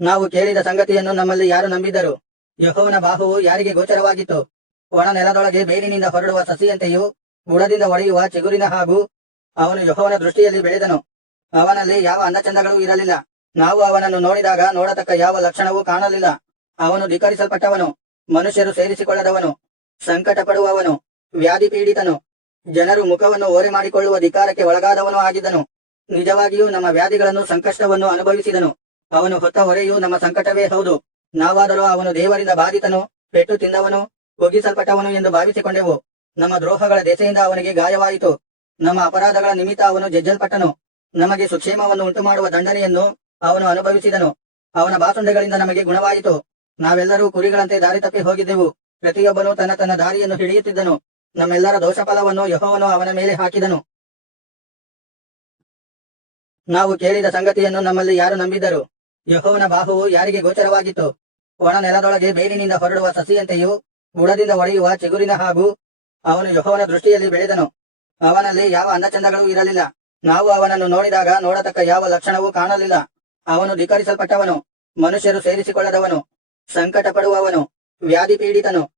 ನಾವು ಕೇಳಿದ ಸಂಗತಿಯನ್ನು ನಮ್ಮಲ್ಲಿ ಯಾರು ನಂಬಿದರು? ಯೆಹೋವನ ಬಾಹುವು ಯಾರಿಗೆ ಗೋಚರವಾಗಿತ್ತು? ಒಣ ನೆಲದೊಳಗೆ ಬೇರಿನಿಂದ ಹೊರಡುವ ಸಸಿಯಂತೆಯೂ ಬುಡದಿಂದ ಒಡೆಯುವ ಚಿಗುರಿನ ಹಾಗೂ ಅವನು ಯೆಹೋವನ ದೃಷ್ಟಿಯಲ್ಲಿ ಬೆಳೆದನು. ಅವನಲ್ಲಿ ಯಾವ ಅಂದಚಂದಗಳೂ ಇರಲಿಲ್ಲ. ನಾವು ಅವನನ್ನು ನೋಡಿದಾಗ ನೋಡತಕ್ಕ ಯಾವ ಲಕ್ಷಣವೂ ಕಾಣಲಿಲ್ಲ. ಅವನು ಧಿಕ್ಕರಿಸಲ್ಪಟ್ಟವನು, ಮನುಷ್ಯರು ಸೇರಿಸಿಕೊಳ್ಳದವನು, ಸಂಕಟ ಪಡುವವನು, ವ್ಯಾಧಿ ಪೀಡಿತನು, ಜನರು ಮುಖವನ್ನು ಓರೆ ಮಾಡಿಕೊಳ್ಳುವ ಧಿಕ್ಕಾರಕ್ಕೆ ಒಳಗಾದವನು ಆಗಿದ್ದನು. ನಿಜವಾಗಿಯೂ ನಮ್ಮ ವ್ಯಾಧಿಗಳನ್ನು ಸಂಕಷ್ಟವನ್ನು ಅನುಭವಿಸಿದನು. ಅವನು ಹೊತ್ತ ಹೊರೆಯು ನಮ್ಮ ಸಂಕಟವೇ ಹೌದು. ನಾವಾದರೂ ಅವನು ದೇವರಿಂದ ಬಾಧಿತನು, ಪೆಟ್ಟು ತಿಂದವನು, ಒಗ್ಗಿಸಲ್ಪಟ್ಟವನು ಎಂದು ಭಾವಿಸಿಕೊಂಡೆವು. ನಮ್ಮ ದ್ರೋಹಗಳ ದೆಸೆಯಿಂದ ಅವನಿಗೆ ಗಾಯವಾಯಿತು, ನಮ್ಮ ಅಪರಾಧಗಳ ನಿಮಿತ್ತ ಅವನು ಜಜ್ಜಲ್ಪಟ್ಟನು. ನಮಗೆ ಸುಕ್ಷೇಮವನ್ನು ಉಂಟುಮಾಡುವ ದಂಡನೆಯನ್ನು ಅವನು ಅನುಭವಿಸಿದನು. ಅವನ ಬಾಸುಂಡೆಗಳಿಂದ ನಮಗೆ ಗುಣವಾಯಿತು. ನಾವೆಲ್ಲರೂ ಕುರಿಗಳಂತೆ ದಾರಿ ತಪ್ಪಿ ಹೋಗಿದ್ದೆವು. ಪ್ರತಿಯೊಬ್ಬನು ತನ್ನ ತನ್ನ ದಾರಿಯನ್ನು ಹಿಡಿಯುತ್ತಿದ್ದನು. ನಮ್ಮೆಲ್ಲರ ದೋಷಫಲವನ್ನು ಯೆಹೋವನು ಅವನ ಮೇಲೆ ಹಾಕಿದನು. ನಾವು ಕೇಳಿದ ಸಂಗತಿಯನ್ನು ನಮ್ಮಲ್ಲಿ ಯಾರು ನಂಬಿದರು? ಯೆಹೋವನ ಬಾಹುವು ಯಾರಿಗೆ ಗೋಚರವಾಗಿತ್ತು? ಒಣ ನೆಲದೊಳಗೆ ಬೇರಿನಿಂದ ಹೊರಡುವ ಸಸಿಯಂತೆಯೂ ಬುಡದಿಂದ ಒಡೆಯುವ ಚಿಗುರಿನ ಹಾಗೂ ಅವನು ಯೆಹೋವನ ದೃಷ್ಟಿಯಲ್ಲಿ ಬೆಳೆದನು. ಅವನಲ್ಲಿ ಯಾವ ಅಂದಚಂದಗಳೂ ಇರಲಿಲ್ಲ. ನಾವು ಅವನನ್ನು ನೋಡಿದಾಗ ನೋಡತಕ್ಕ ಯಾವ ಲಕ್ಷಣವೂ ಕಾಣಲಿಲ್ಲ. ಅವನು ಧಿಕ್ಕರಿಸಲ್ಪಟ್ಟವನು, ಮನುಷ್ಯರು ಸೇರಿಸಿಕೊಳ್ಳದವನು, ಸಂಕಟ ಪಡುವವನು, ವ್ಯಾಧಿ ಪೀಡಿತನು,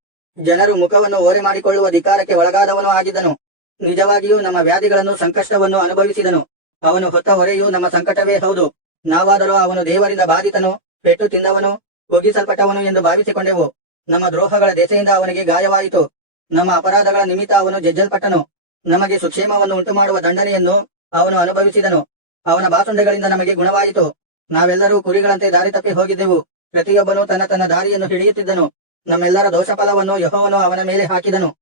ಜನರು ಮುಖವನ್ನು ಓರೆ ಮಾಡಿಕೊಳ್ಳುವ ಧಿಕ್ಕಾರಕ್ಕೆ ಒಳಗಾದವನು ಆಗಿದ್ದನು. ನಿಜವಾಗಿಯೂ ನಮ್ಮ ವ್ಯಾಧಿಗಳನ್ನು ಸಂಕಷ್ಟವನ್ನು ಅನುಭವಿಸಿದನು. ಅವನು ಹೊತ್ತ ಹೊರೆಯು ನಮ್ಮ ಸಂಕಟವೇ ಹೌದು. ನಾವಾದರೂ ಅವನು ದೇವರಿಂದ ಬಾಧಿತನು, ಪೆಟ್ಟು ತಿಂದವನು, ಒಗ್ಗಿಸಲ್ಪಟ್ಟವನು ಎಂದು ಭಾವಿಸಿಕೊಂಡೆವು. ನಮ್ಮ ದ್ರೋಹಗಳ ದೆಸೆಯಿಂದ ಅವನಿಗೆ ಗಾಯವಾಯಿತು, ನಮ್ಮ ಅಪರಾಧಗಳ ನಿಮಿತ್ತ ಅವನು ಜಜ್ಜಲ್ಪಟ್ಟನು. ನಮಗೆ ಸುಕ್ಷೇಮವನ್ನು ಉಂಟುಮಾಡುವ ದಂಡನೆಯನ್ನು ಅವನು ಅನುಭವಿಸಿದನು. ಅವನ ಬಾಸುಂಡೆಗಳಿಂದ ನಮಗೆ ಗುಣವಾಯಿತು. ನಾವೆಲ್ಲರೂ ಕುರಿಗಳಂತೆ ದಾರಿ ತಪ್ಪಿ ಹೋಗಿದ್ದೆವು. ಪ್ರತಿಯೊಬ್ಬನು ತನ್ನ ತನ್ನ ದಾರಿಯನ್ನು ಹಿಡಿಯುತ್ತಿದ್ದನು. ನಮ್ಮೆಲ್ಲರ ದೋಷಫಲವನ್ನು ಯೆಹೋವನು ಅವನ ಮೇಲೆ ಹಾಕಿದನು.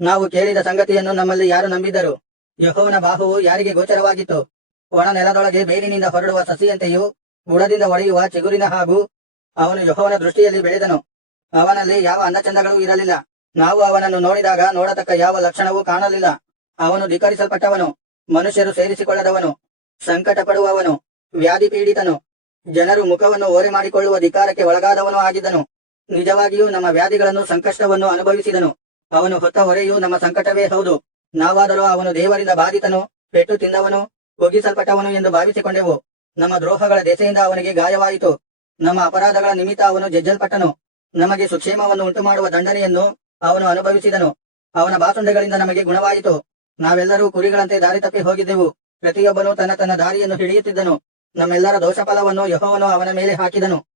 ನಾವು ಕೇಳಿದ ಸಂಗತಿಯನ್ನು ನಮ್ಮಲ್ಲಿ ಯಾರು ನಂಬಿದರು? ಯೆಹೋವನ ಬಾಹುವು ಯಾರಿಗೆ ಗೋಚರವಾಗಿತ್ತು? ಒಣ ನೆಲದೊಳಗೆ ಬೇರಿನಿಂದ ಹೊರಡುವ ಸಸಿಯಂತೆಯೂ ಬುಡದಿಂದ ಒಡೆಯುವ ಚಿಗುರಿನ ಹಾಗೂ ಅವನು ಯೆಹೋವನ ದೃಷ್ಟಿಯಲ್ಲಿ ಬೆಳೆದನು. ಅವನಲ್ಲಿ ಯಾವ ಅಂದಚಂದಗಳೂ ಇರಲಿಲ್ಲ. ನಾವು ಅವನನ್ನು ನೋಡಿದಾಗ ನೋಡತಕ್ಕ ಯಾವ ಲಕ್ಷಣವೂ ಕಾಣಲಿಲ್ಲ. ಅವನು ಧಿಕ್ಕರಿಸಲ್ಪಟ್ಟವನು, ಮನುಷ್ಯರು ಸೇರಿಸಿಕೊಳ್ಳದವನು, ಸಂಕಟ ಪಡುವವನು, ವ್ಯಾಧಿ ಪೀಡಿತನು, ಜನರು ಮುಖವನ್ನು ಓರೆ ಮಾಡಿಕೊಳ್ಳುವ ಧಿಕ್ಕಾರಕ್ಕೆ ಒಳಗಾದವನು ಆಗಿದ್ದನು. ನಿಜವಾಗಿಯೂ ನಮ್ಮ ವ್ಯಾಧಿಗಳನ್ನು ಸಂಕಷ್ಟವನ್ನು ಅನುಭವಿಸಿದನು. ಅವನು ಹೊತ್ತ ಹೊರೆಯು ನಮ್ಮ ಸಂಕಟವೇ ಹೌದು. ನಾವಾದರೂ ಅವನು ದೇವರಿಂದ ಬಾಧಿತನು, ಪೆಟ್ಟು ತಿಂದವನು, ಒಗ್ಗಿಸಲ್ಪಟ್ಟವನು ಎಂದು ಭಾವಿಸಿಕೊಂಡೆವು. ನಮ್ಮ ದ್ರೋಹಗಳ ದೆಸೆಯಿಂದ ಅವನಿಗೆ ಗಾಯವಾಯಿತು, ನಮ್ಮ ಅಪರಾಧಗಳ ನಿಮಿತ್ತ ಅವನು ಜಜ್ಜಲ್ಪಟ್ಟನು. ನಮಗೆ ಸುಕ್ಷೇಮವನ್ನು ಉಂಟುಮಾಡುವ ದಂಡನೆಯನ್ನು ಅವನು ಅನುಭವಿಸಿದನು. ಅವನ ಬಾಸುಂಡೆಗಳಿಂದ ನಮಗೆ ಗುಣವಾಯಿತು. ನಾವೆಲ್ಲರೂ ಕುರಿಗಳಂತೆ ದಾರಿ ತಪ್ಪಿ ಹೋಗಿದ್ದೆವು. ಪ್ರತಿಯೊಬ್ಬನು ತನ್ನ ತನ್ನ ದಾರಿಯನ್ನು ಹಿಡಿಯುತ್ತಿದ್ದನು. ನಮ್ಮೆಲ್ಲರ ದೋಷಫಲವನ್ನು ಯೆಹೋವನು ಅವನ ಮೇಲೆ ಹಾಕಿದನು.